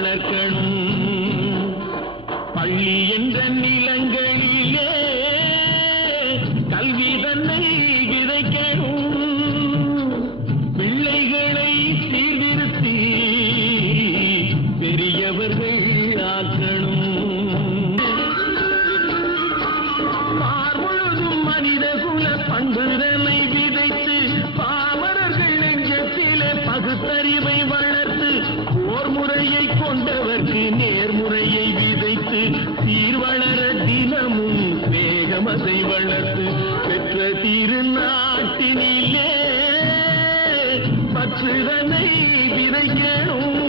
வளர்க்கணும். பள்ளி என்ற நிலங்களிலே கல்வி தன்னை விதைக்கணும். பிள்ளைகளை சீர்திருத்தி பெரியவர்கள் ஆக்கணும். முழுதும் மனித குல பண்புதனை விதைத்து பாமரர்கள் நெஞ்சத்திலே பகுத்தறிவை வளர்த்து போர் முறையை கொண்டவர்க்கு நேர்முறையை விதைத்து சீர்வளர தினமும் வேகமதை வளர்த்து பெற்ற திருநாட்டினிலே பற்றுதனை விதைக்கணும்.